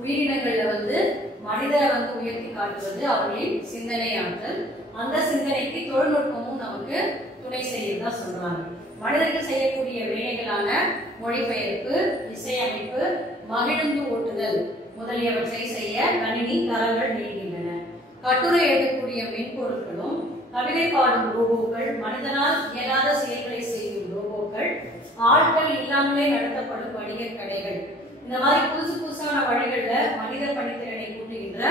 உயிரினங்கள்ல வந்து மனிதரை வந்து உயர்த்தி காட்டுவது அவர்களின் சிந்தனை ஆற்றல். அந்த சிந்தனைக்கு தொழில்நுட்பமும் நமக்கு துணை செய்யறதா சொல்றாங்க. மனிதர்கள் செய்யக்கூடிய வேலைகளான மொழிபெயர்ப்பு, இசையமைப்பு, மகிழுந்து ஓட்டுதல் முதலியவற்றை செய்ய கணினி தரங்கள் நீள்கின்றன. கட்டுரை எழுதக்கூடிய மென்பொருட்களும், கவிதை பாடும் ரோபோக்கள், மனிதனால் இயலாத செயல்களை செய்யும் ரோபோக்கள், ஆட்கள் இல்லாமலே நடத்தப்படும் வணிக கடைகள், இந்த மாதிரி புதுசு புதுசான வழிகள்ல மனித பணித்திறனை கூட்டுகின்ற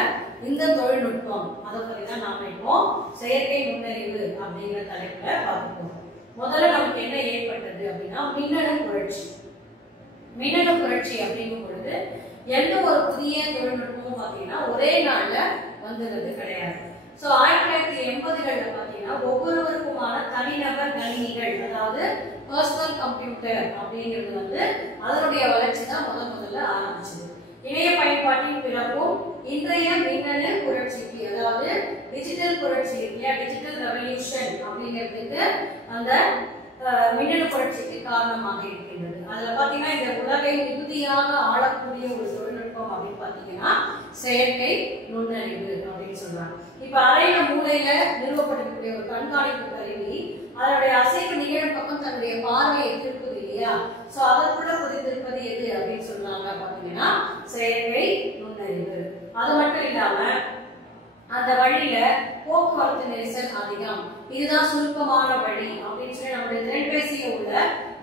இந்த தொழில்நுட்பம், அதை பத்தி தான் நாம இப்போ செயற்கை நுண்ணறிவு அப்படிங்கிற தலைப்புல பார்ப்போம். முதல்ல நமக்கு என்ன ஏற்பட்டது அப்படின்னா மின்னணு புரட்சி. மின்னணு புரட்சி அப்படிங்கும் பொழுது எந்த ஒரு புதிய தொழில்நுட்பமும் பார்த்தீங்கன்னா ஒரே நாள்ல வந்தது கிடையாது. ஸோ 1980களில் பார்த்தீங்கன்னா ஒவ்வொருவருக்குமான தனிநபர் கணினிகள், அதாவது பர்சனல் கம்ப்யூட்டர் அப்படிங்கிறது வந்து அதனுடைய வளர்ச்சி தான் முதல்ல ஆரம்பிச்சது. இணைய பயன்பாட்டின் பிறப்பும் இன்றைய மின்னணு புரட்சிக்கு, அதாவது டிஜிட்டல் புரட்சி இல்லையா, டிஜிட்டல் ரெவல்யூஷன் அப்படிங்கிறதுக்கு அந்த மின்னணு புரட்சிக்கு காரணமாக இருக்கின்றது. அதுல பாத்தீங்கன்னா இந்த உலகை மிகுதியாக ஆளக்கூடிய ஒரு தொழில்நுட்பம் அப்படின்னு பாத்தீங்கன்னா செயற்கை நுண்ணறிவு அப்படின்னு சொல்றாங்க. இப்ப அறையில மூலையில நிறுவப்பட்டிருக்கக்கூடிய ஒரு கண்காணிப்பு கருவி அதனுடைய அசைவு நிகழும் பக்கம் தன்னுடைய பார்வையை திருப்புது இல்லையா, சோ அதற்குள்ள புரிந்திருப்பது எது அப்படின்னு சொல்றாங்க பாத்தீங்கன்னா செயற்கை நுண்ணறிவு. அது மட்டும் இல்லாம அந்த வழியில போக்குவரத்து நெரிசல் அதிகம், இதுதான் சுருக்கமான வழி அப்படின்னு சொல்லி நம்முடைய திறன்பேசியில் உள்ள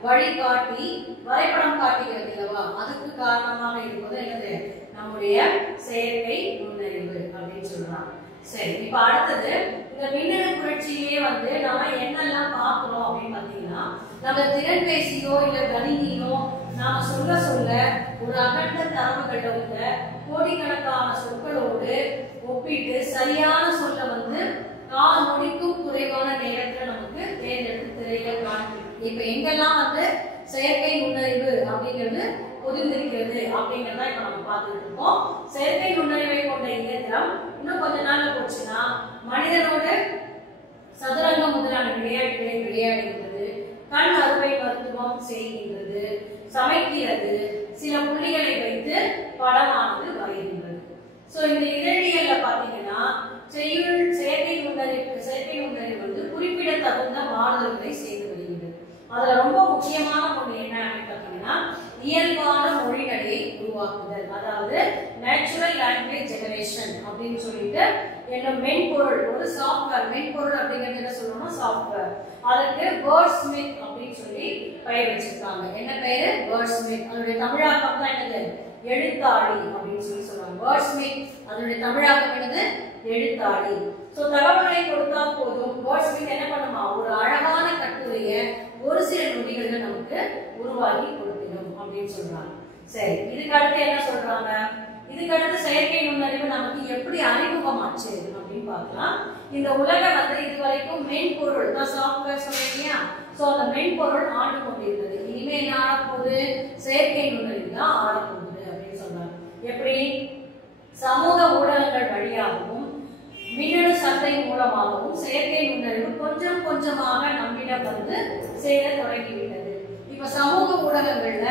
வழிகாட்டி வரைபடம் காட்டுகிறது அல்லவா, அதுக்கு காரணமாக இருப்பது என்னது, நம்முடைய செயற்கை நுண்ணறிவு அப்படின்னு சொல்றாங்க. சரி, இப்ப அடுத்தது இந்த மின்னணு புரட்சியிலேயே வந்து நாம என்னெல்லாம் பார்க்கிறோம் அப்படின்னு பாத்தீங்கன்னா, நம்ம திறன்பேசியோ இல்ல கணினியோ நாம சொல்ல ஒரு அகண்ட தரவுகளை உள்ள கோடிக்கணக்கான சொற்களோடு ஒப்பிட்டு சரியான சொல்ல வந்து கால் நொடிக்கும் குறைவான நேரத்துல நமக்கு தேர்ந்தெடுத்து திரையில காண்பிக்கும். இப்ப எங்கெல்லாம் வந்து செயற்கை நுண்ணறிவு அப்படிங்கிறது பொதிந்திருக்கிறது அப்படிங்கிறத இப்ப நம்ம பார்த்துட்டு இருக்கோம். செயற்கை நுண்ணறிவை கொண்ட இயந்திரம் இன்னும் கொஞ்ச நாள்ல போச்சுன்னா மனிதனோட சதுரங்கம் முதலான விளையாட்டுகளை விளையாடுகிறது, கண் அறுவை மருத்துவம் செய்கின்றது, சமைக்கிறது, சில புள்ளிகளை வைத்து படமானது வரைகின்றது. சோ இந்த இதழியல்ல பாத்தீங்கன்னா செயற்கை நுண்ணறிவு வந்து குறிப்பிட தகுந்த மாறுதல்களை செய்து வருகிறது. அதுல ரொம்ப முக்கியமான ஒண்ணு என்ன அப்படின்னு பாத்தீங்கன்னா இயல்பான மொழிகளை உருவாக்குதல், அதாவது நேச்சுரல் லாங்குவேஜ் ஜெனரேஷன் அப்படின்னு சொல்லிட்டு என்னும் மென்பொருள், ஒரு சாஃப்ட்வேர். மென்பொருள் அப்படிங்கிறது என்ன சொல்லணும்னா சாஃப்ட்வேர். அதுக்கு வேர்ட்ஸ்மித் அப்படின்னு சொல்லி பெயர் வச்சிருக்காங்க. என்ன பெயரு? வேர்ட்ஸ்மித். அதனுடைய தமிழாக்கம் தான் என்னது? எழுத்தாளி அப்படின்னு சொல்லி சொல்றாங்க. வேர்ட்ஸ்மித் அதனுடைய தமிழாக்கம் என்னது? எழுத்தாளி. சோ தகவல்களை கொடுத்தா போதும், வேர்ட்ஸ்மித் என்ன பண்ணுமா, ஒரு அழகான கட்டுரையை ஒரு சில நொடிகள்ல நமக்கு உருவாக்கி கொடுக்கணும் அப்படின்னு சொல்றாங்க. சரி, இதுக்கு அடுத்து என்ன சொல்றாங்க, இதுக்கு அடுத்து செயற்கை நுண்ணறிவு நமக்கு எப்படி அறிமுகமாச்சு அப்படின்னு பார்க்கலாம். இந்த உலகம் வந்து இதுவரைக்கும் மென்பொருள் தான் சாஃப்ட்வேர் சொன்னீங்க, சோ அந்த மென்பொருள் ஆண்டு கொண்டிருந்தது. இனிமே என்ன ஆடப்போகுது? செயற்கை நுண்ணறிவு தான் ஆடப்போகுது அப்படின்னு சொல்றாங்க. எப்படி? சமூக ஊடகங்கள் வழியாகவும் மின்னணு சந்தை மூலமாகவும் செயற்கை நுண்ணறிவு கொஞ்சம் கொஞ்சமாக நம்மிடம் வந்து சேர தொடங்கிவிட்டது. இப்ப சமூக ஊடகங்கள்ல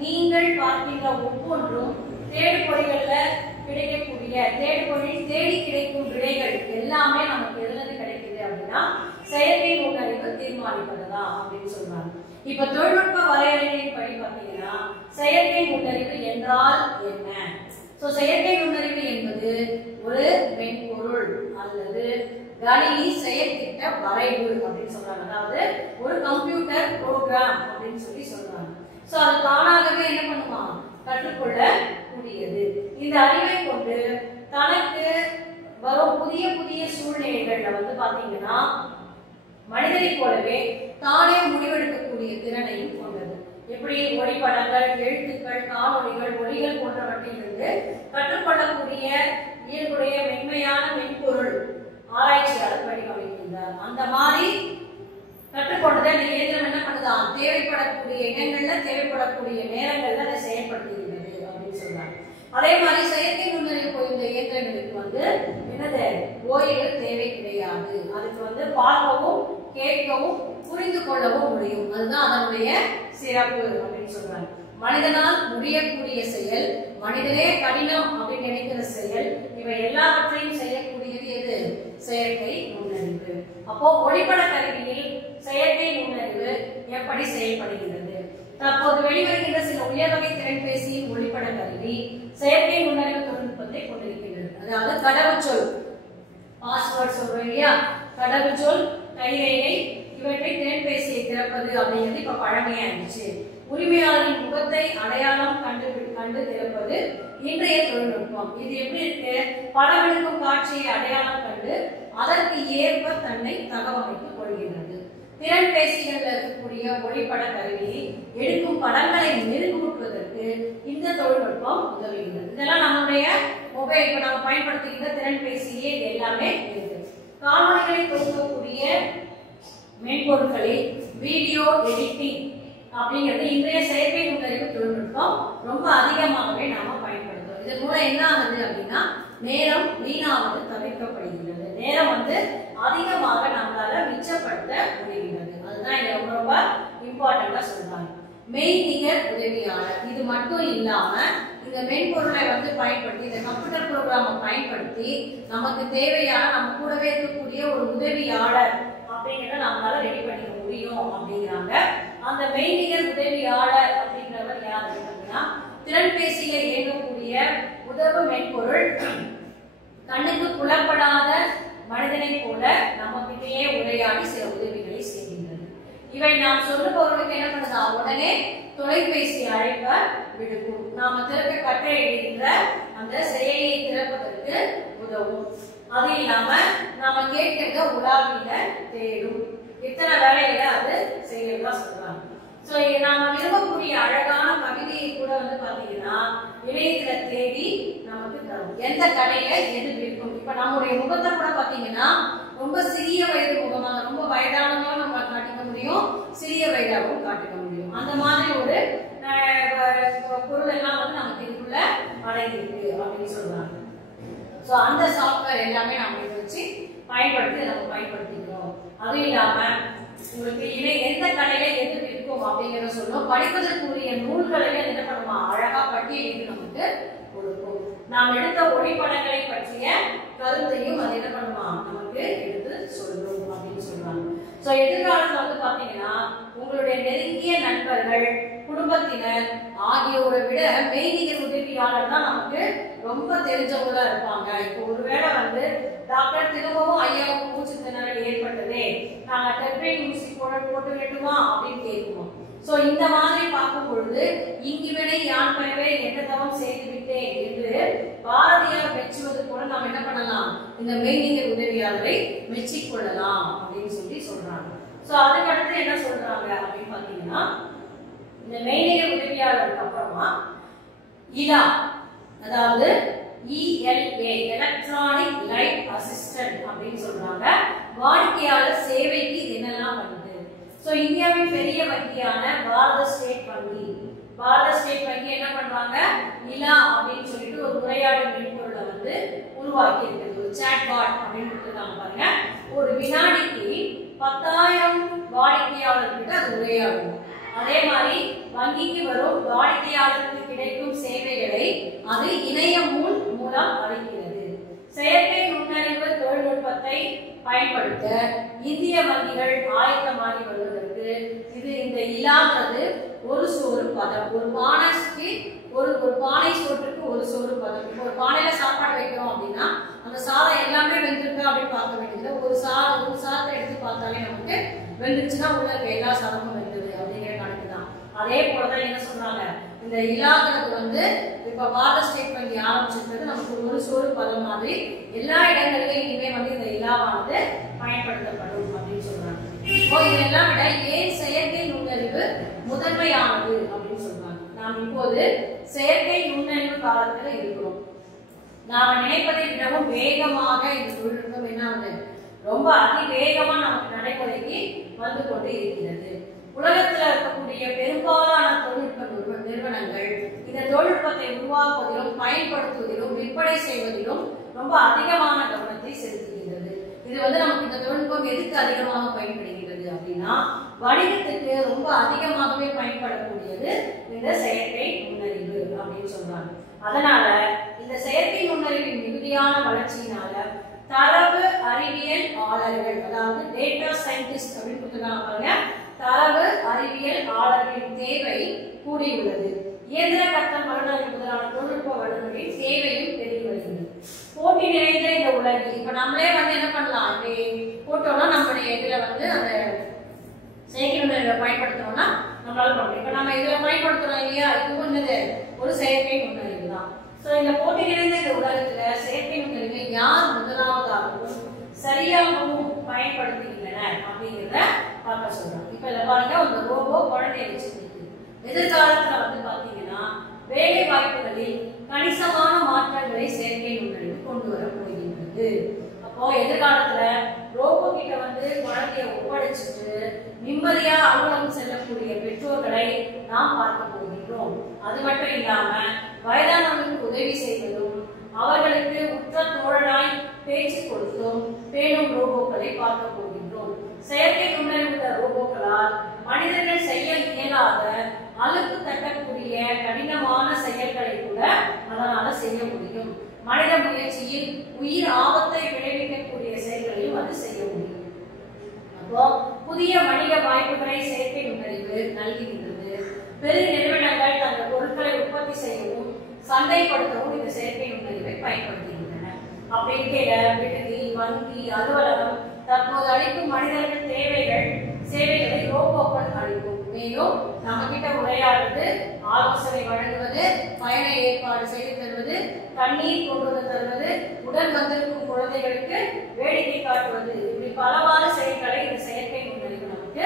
நீங்கள் பார்க்கின்ற ஒவ்வொன்றும் தேடுபொறிகள்ல கிடைக்கக்கூடிய தேடி கிடைக்கும் விடைகள் எல்லாமே நமக்கு எதுல கிடைக்குது அப்படின்னா செயற்கை நுண்ணறிவு தீர்மானிப்பதுதான் அப்படின்னு சொல்றாங்க. இப்ப தொழில்நுட்ப வரையறைகளின் படி பார்த்தீங்கன்னா செயற்கை நுண்ணறிவு என்றால் என்ன? சோ செயற்கை நுண்ணறிவு என்பது ஒரு மென்பொருள் அல்லது கணினி செயற்திட்ட வரைவு அப்படின்னு சொல்றாங்க. அதாவது ஒரு கம்ப்யூட்டர் புரோகிராம் அப்படின்னு சொல்லி சொல்றாங்க. சோ அது தானாகவே என்ன பண்ணுமா, கற்றுக்கொள்ள கூடியது. இந்த அறிவை கொண்டு தனக்கு வரும் புதிய புதிய சூழ்நிலைகள்ல வந்து பாத்தீங்கன்னா மனிதனை போலவே தானே முடிவெடுக்கக்கூடிய திறனையும் கொண்டது. எப்படி? ஒளிப்படங்கள், எழுத்துக்கள், காணொலிகள், ஒலிகள் போன்றவற்றிலிருந்து கற்றுக்கொள்ளக்கூடிய இயல்புடைய மென்மையான மென்பொருள் ஆராய்ச்சியாளர் வடிவமைக்கின்றார். அந்த மாதிரி கற்றுக்கொண்டதை இந்த இயந்திரம் என்ன பண்ணுதான், தேவைப்படக்கூடிய இடங்கள்ல தேவைப்படக்கூடிய நேரங்கள்ல அதை செயல்படுத்துகிறது அப்படின்னு சொல்றாங்க. அதே மாதிரி செயற்கை நுண்ணறிவு இந்த இயந்திரங்களுக்கு வந்து என்னது, ஓய்வு தேவை கிடையாது. அதுக்கு வந்து பார்க்கவும் கேட்கவும் புரிந்து கொள்ளவும் முடியும். அதுதான் அதனுடைய சிறப்பு அப்படின்னு சொல்றாங்க. மனிதனால் முடியக்கூடிய செயல், மனிதனே கடினம் அப்படின்னு நினைக்கிற செயல், இவை எல்லாவற்றையும் செய்யக்கூடியது எது? செயற்கை நுண்ணறிவு. அப்போ ஒளிப்பட கருவியில் செயற்கை நுண்ணறிவு எப்படி செயல்படுகிறது? தற்போது வெளிவருகின்ற சில உயர்வகை திறன்பேசியின் ஒளிப்பட கருவி செயற்கை நுண்ணறிவு தொழில்நுட்பத்தை கொண்டிருக்கின்றது. அதாவது கடவுச்சொல், பாஸ்வேர்ட் சொல்றோம் இல்லையா, கடவுச்சொல், கைரேகை, இவற்றை திறன்பேசியை திறப்பது அப்படிங்கிறது இப்ப பழமையா இருந்துச்சு. உரிமையாளரின் முகத்தை அடையாளம் கண்டு திறப்பது இன்றைய தொழில்நுட்பம். இது எப்படி இருக்கு? படம் எடுக்கும் காட்சியை அடையாளம் கண்டு அதற்கு ஏற்ப தன்னை தகவமைத்துக் கொள்கிறது. திறன்பேசிகள் இருக்கக்கூடிய ஒளிப்பட கருவியில் எடுக்கும் படங்களை மெருகூட்டுவதற்கு இந்த தொழில்நுட்பம் உதவுகிறது. இதெல்லாம் நம்முடைய மொபைல் இப்ப நம்ம பயன்படுத்துகின்ற திறன்பேசியே இது எல்லாமே இருக்கு. காணொளிகளை தொகுக்கக்கூடிய மென்பொருட்களில் வீடியோ எடிட்டிங் அப்படிங்கிறது இன்றைய செயற்கை நுண்ணறிவு தொழில்நுட்பம் ரொம்ப அதிகமாகவே நாம பயன்படுத்துறோம். இதன் மூலம் என்ன ஆகுது அப்படின்னா நேரம் வீணாவது தவிர்க்கப்படுகிறது. நேரம் அதிகமாக நம்மளால மிச்சப்படுத்த முடிகிறது. அதுதான் இங்க ரொம்ப ரொம்ப இம்பார்ட்டண்டா சொல்றாங்க. மெய்நிகர் உதவியாளர், இது மட்டும் இல்லாம இந்த மென்பொருளை பயன்படுத்தி இந்த கம்ப்யூட்டர் ப்ரோக்ராமை பயன்படுத்தி நமக்கு தேவையான நம்ம கூடவே இருக்கக்கூடிய ஒரு உதவியாளர் அப்படிங்கிறத நம்மளால ரெடி பண்ணிக்க முடியும் அப்படிங்கிறாங்க. அந்த மெய்நிகர் உதவியாளர் அப்படிங்கிறவர் யார் அப்படின்னா திறன்பேசியில இயங்கக்கூடிய உதவு மென்பொருள் கண்ணுக்கு புலப்படாத மனிதனை போல நமக்கிட்டேயே உரையாடி சில உதவிகளை செய்கின்றது. இவை நாம் சொல்லுபவர்களுக்கு என்ன பண்ணுதா? உடனே தொலைபேசி அழைப்ப விடுக்கும். நாம திறக்க கட்டளை எழுதுகின்ற அந்த செயலியை திறப்பதற்கு உதவும். அது இல்லாம நாம கேட்கிற உலாவில தேடும். இத்தனை வேலைகளை அது செய்யறதா சொல்றாங்க. சோ நாம விரும்பக்கூடிய அழகான கவிதையை கூட பாத்தீங்கன்னா இணையத்துல தேடி நமக்கு தரும். எந்த கடையில எது விற்கும். இப்ப நம்முடைய முகத்தை கூட பாத்தீங்கன்னா ரொம்ப சிறிய வயது முகமாக, ரொம்ப வயதானவங்களும் நம்ம காட்டிக்க முடியும், சிறிய வயதாகவும் காட்டிக்க முடியும். அந்த மாதிரி ஒரு பொருள் எல்லாம் நமக்கு இதுக்குள்ள அடங்கியிருக்கு அப்படின்னு சொல்றாங்க. சோ அந்த சாஃப்ட்வேர் எல்லாமே நம்ம இதை வச்சு பயன்படுத்திக்கிறோம். அது இல்லாம உங்களுக்கு எந்த கடையில எது விற்கும் அப்படிங்கறத சொல்லும். படிப்பதற்குரிய நூல்களையும் என்ன பண்ணுமா? அழகா பட்டியலிட்டு நமக்கு கொடுக்கும். நாம் எடுத்த ஒளிப்படங்களை பற்றிய கருத்தையும் அது என்ன பண்ணுமா? நமக்கு எடுத்து சொல்லும் அப்படின்னு சொல்றாங்க. சோ எதிர்காலத்துல பாத்தீங்கன்னா உங்களுடைய நெருங்கிய நண்பர்கள், குடும்பத்தினர் ஆகியோரை விட மெய்நிகர் உதவியாளர் தான் நமக்கு ரொம்ப தெரிஞ்சவங்களா இருப்பாங்க. இப்போ ஒருவேளை டாக்டர் திரும்பவும் ஐயாவுக்கு மூச்சு திணறல் ஏற்பட்டதே, நாங்க டெப்ரின் ஊசி போட்டு விட்டுமா அப்படின்னு கேட்குவோம். சோ இந்த மாதிரி பார்க்கும் பொழுது இங்குவினை யான் பெறவே என்ன தவம் செய்து விட்டேன் என்று பாரதியார் மெச்சுவது போல நாம் என்ன பண்ணலாம்? இந்த மெய்நிகர் உதவியாளரை மெச்சிக்கொள்ளலாம் அப்படின்னு சொல்லி சொல்றாங்க. சோ அதுக்கு அடுத்து என்ன சொல்றாங்க அப்படின்னு பாத்தீங்கன்னா இந்த மெய்நிகர் உதவியாளருக்கு அப்புறமா இலா, அதாவது ELA எலக்ட்ரானிக் லைட் அசிஸ்டன்ட் அப்படின்னு சொல்றாங்க. வாடிக்கையாளர் சேவைக்கு என்னெல்லாம் பண்ணுது? சோ இந்தியாவின் பெரிய வங்கியான பாரத ஸ்டேட் வங்கி என்ன பண்றாங்க? இலா அப்படின்னு சொல்லிட்டு ஒரு உரையாடல் மென்பொருளை உருவாக்கி இருக்குது. ஒரு சாட் பாட் அப்படின்னு கொடுத்துருக்காங்க பாருங்க. ஒரு வினாடிக்கு 10,000 வாடிக்கையாளர்கிட்ட அது உரையாடும். அதே மாதிரி வங்கிக்கு வரும் வாடிக்கையாளருக்கு கிடைக்கும் சேவைகளை அது இணையம் மூலம் அளிக்கிறது. செயற்கை நுண்ணறிவு தொழில்நுட்பத்தை பயன்படுத்த இந்திய வங்கிகள் ஆயத்தமாகி வருவதற்கு இது இந்த இலாங்கிறது ஒரு சோறு பதம். ஒரு பானைக்கு ஒரு பானை சோற்றுக்கு ஒரு சோறு பதம். இப்போ ஒரு பானையில சாப்பாடு வைக்கிறோம் அப்படின்னா அந்த சாதம் எல்லாமே வெந்திருக்கு அப்படின்னு பார்க்க வேண்டியது. ஒரு சாதத்தை எடுத்து பார்த்தாலே நமக்கு வெந்துச்சுன்னா உள்ள இருக்க எல்லா சாதமும் வெந்தது அப்படிங்கிற கணக்கு தான். அதே போலதான் என்ன சொல்றாங்க? இந்த இலாங்கிறது இப்ப பாரத ஸ்டேட் வங்கி ஆரம்பிச்சிருக்கிறது நமக்கு ஒரு சோறு பதம் மாதிரி எல்லா இடங்களிலும் இனிமே இந்த இலாவானது பயன்படுத்தப்படும் அப்படின்னு சொல்றாங்க. இப்போ இதெல்லாம் விட ஏன் செயற்கை நுண்ணறிவு முதன்மையானது அப்படின்னு சொல்றாங்க. நாம் இப்போது செயற்கை நுண்ணறிவு காலத்துல இருக்கிறோம். நாம நினைப்பதை விடவும் வேகமாக இந்த தொழில்நுட்பம் என்ன ஆகுது? ரொம்ப அதிவேகமா நமக்கு நடைமுறைக்கு வந்து கொண்டு இருக்கிறது. உலகத்தில் இருக்கக்கூடிய பெரும்பாலான தொழில்நுட்ப நிறுவனங்கள் இந்த தொழில்நுட்பத்தை உருவாக்குவதிலும் பயன்படுத்துவதிலும் விற்பனை செய்வதிலும் ரொம்ப அதிகமான கவனத்தை செலுத்துகிறது. இது நமக்கு இந்த தொழில்நுட்பம் எதுக்கு அதிகமாக பயன்படுகிறது அப்படின்னா வணிகத்துக்கு ரொம்ப அதிகமாகவே பயன்படக்கூடியது இந்த செயற்கை நுண்ணறிவு அப்படின்னு சொல்றாங்க. அதனால இந்த செயற்கை நுண்ணறிவின் மிகுதியான வளர்ச்சியினால தரவு அறிவியல் ஆளர்கள், அதாவது டேட்டா சயின்டிஸ்ட் அப்படின்னு கொடுத்துருக்காங்க பாருங்க, தரவு அறிவியல் ஆளர்களின் தேவை கூடியுள்ளது. இயந்திர கற்றல் வல்லுநர்கள் முதலான தொழில்நுட்ப வல்லுநர்களின் தேவையும் பெருகி வருகிறது. போட்டி நிறைந்த இந்த உலகில் இப்ப நம்மளே என்ன பண்ணலாம், இப்படி போட்டோம்னா நம்மளுடைய இதுல அந்த செயற்கை நுண்ணறிவை பயன்படுத்தணும்னா நம்மளால பண்ண முடியும். இப்ப நம்ம இதுல பயன்படுத்துறோம் இல்லையா, இதுவும் என்னது ஒரு செயற்கை நுண்ணறிவு தான். சோ இந்த போட்டி நிறைந்த இந்த உலகத்துல செயற்கை நுண்ணறிவை யார் முதலாவதாகவும் சரியாகவும் பயன்படுத்துகின்றனர் அப்படிங்கிறத பார்க்க சொல்றாங்க. இப்ப இதை பாருங்க, ஒரு ரோபோ குழந்தைய வச்சிருக்கு. எதிர்காலத்துல பாத்தீங்கன்னா வேலை வாய்ப்புகளில் கணிசமான மாற்றங்களை செயற்கை நுண்ணறிவு கொண்டு வர போகின்றது. அப்போ எதிர்காலத்துல ரோபோ கிட்ட குழந்தைய ஒப்படைச்சிட்டு நிம்மதியா அலுவலகம் செல்லக்கூடிய பெற்றோர்களை நாம் பார்க்க போகின்றோம். அது மட்டும் இல்லாம வயதானவர்களுக்கு உதவி செய்வதும் அவர்களுக்கு உற்ற தோழனாய் பேச்சு கொடுத்தும் பேணும் ரோபோக்களை பார்க்க போகின்றோம். செயற்கை நுண்ணறிவுள்ள ரோபோக்களால் மனிதர்கள் செய்ய இயலாத அலுப்பு தட்டக்கூடிய கடினமான செயல்களை கூட அதனால செய்ய முடியும். மனித முயற்சியில் உயிர் ஆபத்தை விளைவிக்கக்கூடிய செயல்களையும் அது செய்ய முடியும். அப்போ புதிய வணிக வாய்ப்புகளை செயற்கை நுண்ணறிவு நல்கின்றது. பெரு நிறுவனங்கள் தங்கள் பொருட்களை உற்பத்தி செய்யவும் சந்தைப்படுத்தவும் இந்த செயற்கை நுண்ணறிவை பயன்படுத்துகின்றன. அப்படி இருக்கையில விடுதி, வங்கி, அலுவலகம் தற்போது அளிக்கும் மனிதர்கள் சேவைகளை ரோபோக்கள் அளிக்கும். மேலும் நம்ம கிட்ட உரையாடுவது, ஆலோசனை வழங்குவது, பயண ஏற்பாடு செய்து தருவது, தண்ணீர் கொண்டு வந்து தருவது, உடன் வந்திருக்கும் குழந்தைகளுக்கு வேடிக்கை காட்டுவது, இப்படி பலவாறு செயல்களை இந்த செயற்கை நுண்ணறிவு நமக்கு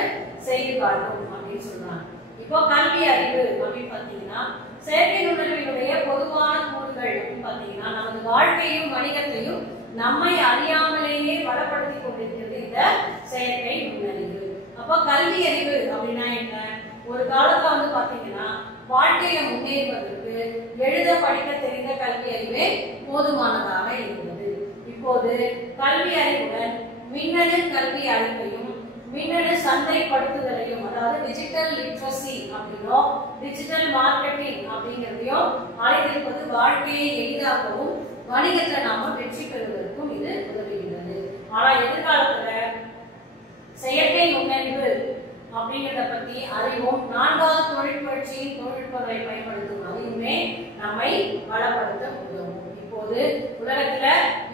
செய்து காட்டும் அப்படின்னு சொல்றாங்க. இப்போ கல்வி அறிவு அப்படின்னு பாத்தீங்கன்னா செயற்கை நுண்ணறிவினுடைய பொதுவான கூறுகள் அப்படின்னு பாத்தீங்கன்னா நமது வாழ்க்கையும் வணிகத்தையும் நம்மை அறியாமலேயே வளப்படுத்திக் கொண்டிருக்கிறது இந்த செயற்கை நுண்ணறிவு. அப்போ கல்வி அறிவு அப்படின்னா என்ன? ஒரு காலத்துல பாத்தீங்கன்னா வாழ்க்கையில முன்னேறுவதற்கு எழுத படிக்க தெரிந்த கல்வி அறிவே போதுமானதாக இருந்தது. இப்போது கல்வி அறிவுடன் மின்னணு கல்வி அறிவையும் மின்னணு சந்தைப்படுத்துதலையும், அதாவது டிஜிட்டல் லிட்ரஸி அப்படின்னோ டிஜிட்டல் மார்க்கெட்டிங் அப்படிங்கிறதையும் அறிந்திருப்பது வாழ்க்கையை எளிதாகவும் வணிகத்தை நாம வெற்றி பெறுவதற்கும் இது உதவுகின்றது. ஆனா எதிர்காலத்துல செயற்கை நுண்ணறிவு அப்படிங்கிறத பத்தி அறிவும் 4வது தொழில் புரட்சியின் தொழில்நுட்பங்களை பயன்படுத்தும் அறிவுமே நம்மை வளப்படுத்த உதவும். இப்போது உலகத்துல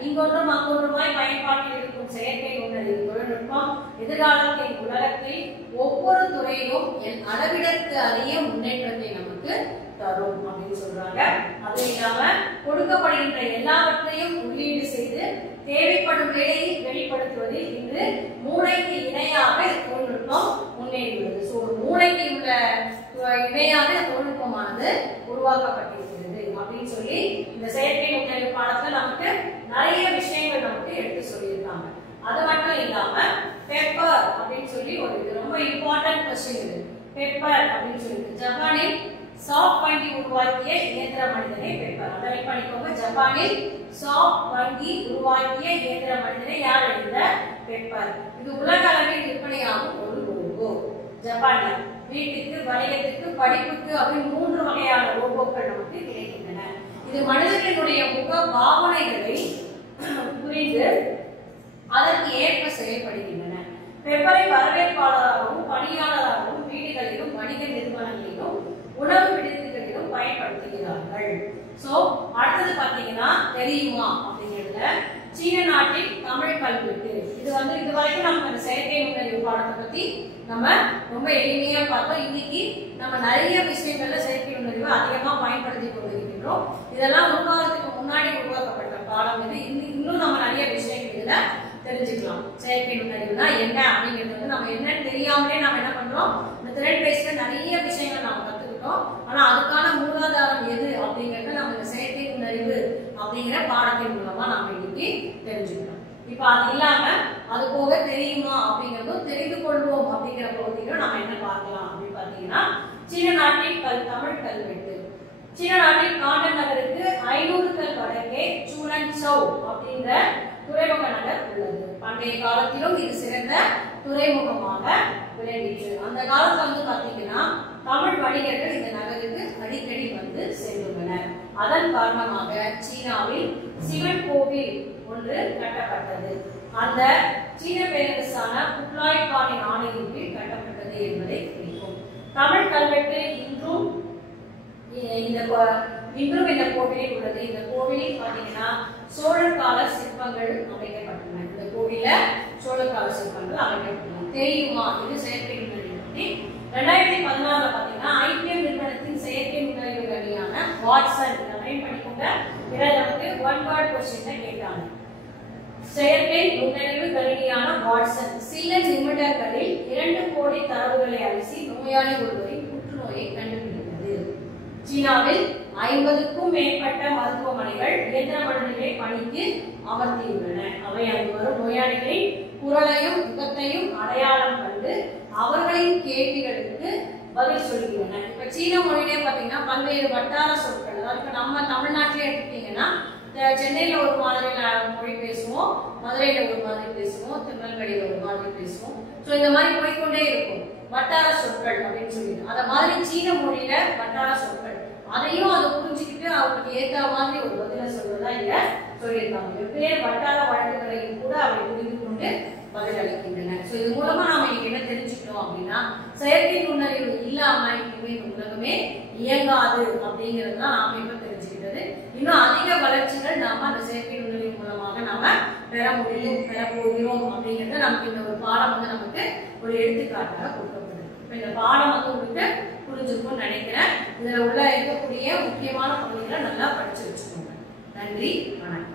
இங்கொன்றும் அங்கொன்றுமாய் பயன்பாட்டில் இருக்கும் செயற்கை நுண்ணறிவு தொழில்நுட்பம் எதிர்காலத்தின் உலகத்தில் ஒவ்வொரு துறையிலும் அளவிடற்கு அறிய முன்னேற்றத்தை நமக்கு தரும் அப்படின்னு சொல்றாங்க. அது இல்லாம கொடுக்கப்படுகின்ற எல்லாவற்றையும் உள்ளீடு செய்து தேவைப்படும் வேலையை வெளிப்படுத்துவதில் இன்று மூளைக்கு இணையாக தொழில்நுட்பம் முன்னேறியுள்ளது. ஸோ ஒரு மூளைக்கு உள்ள இணையான தொழில்நுட்பமானது உருவாக்கப்பட்டிருக்கிறது அப்படின்னு சொல்லி இந்த செயற்கை நுண்ணறிவு பாடத்துல நமக்கு நிறைய விஷயங்கள் நமக்கு எடுத்து சொல்லியிருக்காங்க. அது மட்டும் இல்லாம பெப்பர் அப்படின்னு சொல்லி ஒரு ரொம்ப இம்பார்ட்டன்ட் கொஸ்டின் இது. பெப்பர் அப்படின்னு சொல்லிட்டு ஜப்பானில் சாப் வங்கி உருவாக்கிய இயந்திர மனிதனை பெப்பர். அதை படிக்கோங்க. ஜப்பானில் சாப் வங்கி உருவாக்கிய இயந்திர மனிதனை யார் எழுத? பெப்பர். இது உலக அளவில் விற்பனையாகும் ஒரு ரோபோ. ஜப்பான்ல வீட்டுக்கு, வணிகத்துக்கு, படிப்புக்கு அப்படின்னு 3 வகையான ரோபோக்கள் நமக்கு கிடைக்கின்றன. இது மனிதர்களுடைய முக பாவனைகளை புரிந்து அதற்கு ஏற்ப செயல்படுகின்றன. பெப்பரை வரவேற்பாளராகவும் பணியாளராகவும் வீடுகளிலும் வணிக நிறுவனங்களிலும் உணவு விடுதிகளிலும் பயன்படுத்துகிறார்கள். சோ அடுத்தது பாத்தீங்கன்னா தெரியுமா அப்படிங்கிறதுல சீன நாட்டில் தமிழ் கல்வெட்டு. இது இதுவரைக்கும் நம்ம இந்த செயற்கை நுண்ணறிவு பாடத்தை பத்தி நம்ம ரொம்ப எளிமையா பார்த்தோம். இன்னைக்கு நம்ம நிறைய விஷயங்கள்ல செயற்கை நுண்ணறிவு அதிகமா பயன்படுத்தி கொண்டிருக்கின்றோம். இதெல்லாம் உருவாகிறதுக்கு முன்னாடி உருவாக்கப்பட்ட பாடம் இது. இன்னும் நம்ம நிறைய விஷயங்கள் இதுல தெரிஞ்சுக்கலாம். செயற்கை நுண்ணறிவுனா என்ன அப்படிங்கிறது நம்ம என்னன்னு தெரியாமலே நம்ம என்ன பண்றோம், இந்த திறன் பேஸ்ல நிறைய விஷயங்கள் நாம கத்துக்கிட்டோம். ஆனா அதுக்கான மூலாதாரம் எது அப்படிங்கறத நம்ம இந்த செயற்கை நுண்ணறிவு அப்படிங்கிற பாடத்தின் மூலமா நாம இன்னைக்கு தெரிஞ்சுக்கிறோம். இப்ப அது இல்லாம அது போக தெரியுமா அப்படிங்கறதும் தெரிந்து கொள்வோம் அப்படிங்கிற பகுதியிலும் நம்ம என்ன பார்க்கலாம் அப்படின்னு பாத்தீங்கன்னா சீன நாட்டில் தமிழ் கல்வெட்டு. சீன நாட்டில் காண்டன் நகருக்கு 500 கல் வடக்கே சூலன் சௌ அப்படிங்கிற துறைமுக நகர் உள்ளது. பண்டைய காலத்திலும் இது சிறந்த துறைமுகமாக விளங்கிற்று. அந்த காலத்துல வந்து பாத்தீங்கன்னா தமிழ் வணிகர்கள் இந்த நகருக்கு அடிக்கடி வந்து சென்றுள்ளனர். அதன் காரணமாக சீனாவில் சிவன் கோவில் ஒன்று கட்டப்பட்டது. அந்த சீன பேரரசான குப்லாய் கானின் ஆணையின் கீழ் கட்டப்பட்டது என்பதை குறிக்கும். தமிழ் கல்வெட்டு இன்றும் இந்த கோவிலில் உள்ளது. இந்த கோவிலில் பாத்தீங்கன்னா சோழர் கால சிற்பங்கள் அமைக்கப்பட்டுள்ளன. இந்த கோவில சோழர் கால சிற்பங்கள் அமைக்கப்பட்டுள்ளன. தெரியுமா இது செயற்கை நுண்ணறிவு பத்தி? 2016 பாத்தீங்கன்னா IBM நிறுவனத்தின் செயற்கை நுண்ணறிவு அணியான வாட்சன் படிக்கின்ற நமக்கு ஒன் வேர்ட் क्वेश्चन கேட்டாங்க. செயற்கை நுண்ணறிவு கணினியான வாட்சன் சில நிமிடங்களில் 2 கோடி தரவுகளை அலசி நோயாளி ஒருவரின் புற்றுநோயை கண்டுபிடித்தது. சீனாவில் 50க்கும் மேற்பட்ட மருத்துவமனைகள் இயந்திர மனிதர்களை பணிக்கு அமர்த்தியுள்ளன. அவை அங்கு வரும் நோயாளிகளின் குரலையும் முகத்தையும் அடையாளம் கண்டு அவர்களின் கேள்விகளுக்கு பதில் சொல்லுகின்றன. இப்ப சீன மொழியிலே பாத்தீங்கன்னா பல்வேறு வட்டார சொற்கள், அதாவது நம்ம தமிழ்நாட்டிலே எடுத்துட்டீங்கன்னா சென்னையில ஒரு மாதிரி மொழி பேசுவோம், மதுரையில ஒரு மாதிரி பேசுவோம், திருநெல்வேலியில ஒரு மாதிரி பேசுவோம். சோ இந்த மாதிரி போய்கொண்டே இருக்கும் வட்டார சொற்கள் அப்படின்னு சொல்லிட்டு. அத மாதிரி சீன மொழியில வட்டார சொற்கள், அதையும் அதை புரிஞ்சுக்கிட்டு அவங்களுக்கு ஏற்ற மாதிரி ஒரு பதில சொல்றதா இங்க சொல்லியிருக்காங்க. வெவ்வேறு வட்டார வழக்குகளையும் கூட அவை புரிந்து கொண்டு பதில் அளிக்கின்றன. சோ இது மூலமா நாம இன்னைக்கு என்ன தெரிஞ்சுக்கிட்டோம் அப்படின்னா, செயற்கை நுண்ணறிவு இல்லாம இனிமே உலகமே இயங்காது அப்படிங்கிறது தான் நாம இப்ப தெரிஞ்சுக்கிட்டது. இன்னும் அதிக வளர்ச்சிகள் நாம அந்த செயற்கை நுண்ணறிவு மூலமாக நாம பெற போகிறோம் அப்படிங்கறத நமக்கு இந்த ஒரு பாடம் வந்து நமக்கு ஒரு எடுத்துக்காட்டாக கொடுக்கப்படுது. இப்ப இந்த பாடம் வந்து உங்களுக்கு புரிஞ்சிருக்கும்னு நினைக்கிறேன். இதுல உள்ள இருக்கக்கூடிய முக்கியமான பகுதிகளை நல்லா படிச்சு வச்சுக்கோங்க. நன்றி, வணக்கம்.